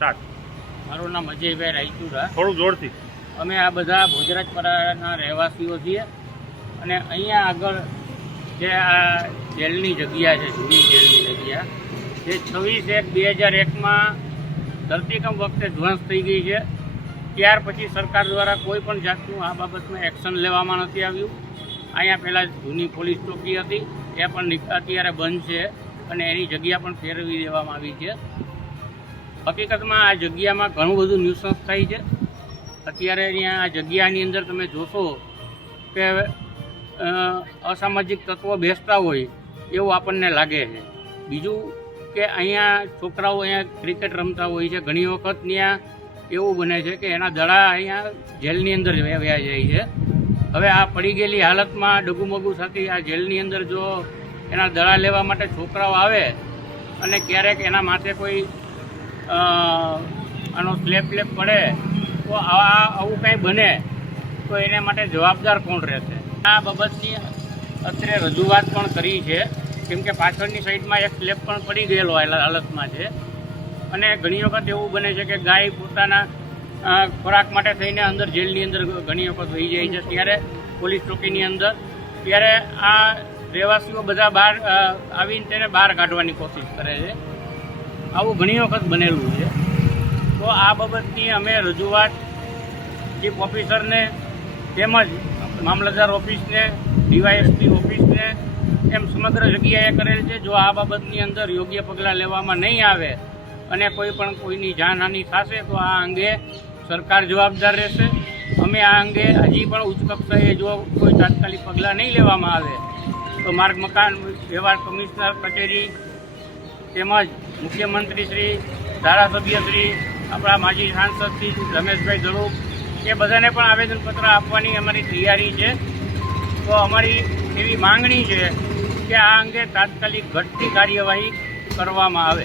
Start. મારું નામ અજયભાઈ રાયચુરા. થોડું જોરથી. અમે આ બધા ભોજરાજપરાના રહેવાસીઓ છીએ અને અહીંયા આગળ જે આ જેલની જગ્યા છે જૂની જેલની જગ્યા જે છવ્વીસ એક બે હજાર એકમાં ધરતીકંપ વખતે ધ્વંસ થઈ ગઈ છે. ત્યાર પછી સરકાર દ્વારા કોઈ પણ જાતનું આ બાબતમાં એક્શન લેવામાં નથી આવ્યું. અહીંયા પહેલાં જૂની પોલીસ ચોકી હતી એ પણ અત્યારે બંધ છે અને એની જગ્યા પણ ફેરવી દેવામાં આવી છે. હકીકતમાં આ જગ્યામાં ઘણું બધું ન્યુસન્સ થાય છે. અત્યારે અહીંયા આ જગ્યાની અંદર તમે જોશો કે અસામાજિક તત્વો બેસતા હોય એવું આપણને લાગે છે. બીજું કે અહીંયા છોકરાઓ અહીંયા ક્રિકેટ રમતા હોય છે. ઘણી વખત ત્યાં એવું બને છે કે એના દડા અહીંયા જેલની અંદર વ્યા જાય છે. હવે આ પડી ગયેલી હાલતમાં ડગુમગુ થતી આ જેલની અંદર જો એના દડા લેવા માટે છોકરાઓ આવે અને ક્યારેક એના માથે કોઈ આનો સ્લેપ સ્લેપ પડે, તો આ આવું કાંઈ બને, તો એને માટે જવાબદાર કોણ રહેશે? આ બાબતની અત્યારે રજૂઆત પણ કરી છે. કેમ કે પાછળની સાઈડમાં એક સ્લેબ પણ પડી ગયેલો હાલતમાં છે. અને ઘણી વખત એવું બને છે કે ગાય પોતાના ખોરાક માટે થઈને અંદર જેલની અંદર ઘણી વખત વહી જાય છે. ત્યારે પોલીસ ચોકીની અંદર, ત્યારે આ રહેવાસીઓ બધા બહાર આવીને તેને બહાર કાઢવાની કોશિશ કરે છે. આવું ઘણી વખત બનેલું છે. તો આ બાબતની અમે રજૂઆત ચીફ ઓફિસરને તેમજ મામલતદાર ઓફિસને, ડીવાયએસપી ઓફિસને એમ સમગ્ર જગ્યાએ કરેલ છે. જો આ બાબતની અંદર યોગ્ય પગલાં લેવામાં નહીં આવે અને કોઈ પણ કોઈની જાનહાનિ થશે, તો આ અંગે સરકાર જવાબદાર રહેશે. અમે આ અંગે હજી પણ ઉચ્ચ કક્ષાએ જો કોઈ તાત્કાલિક પગલાં નહીં લેવામાં આવે, તો માર્ગ મકાન વ્યવહાર કમિશનર કચેરી તેમજ મુખ્યમંત્રી શ્રી, ધારાસભ્ય શ્રી, આપણા માજી સાંસદ રમેશભાઈ ધડુક એ બધાને પણ આવેદનપત્ર આપવાની અમારી તૈયારી છે. તો અમારી એવી માંગણી છે કે આ અંગે તાત્કાલિક ઘટતી કાર્યવાહી કરવામાં આવે.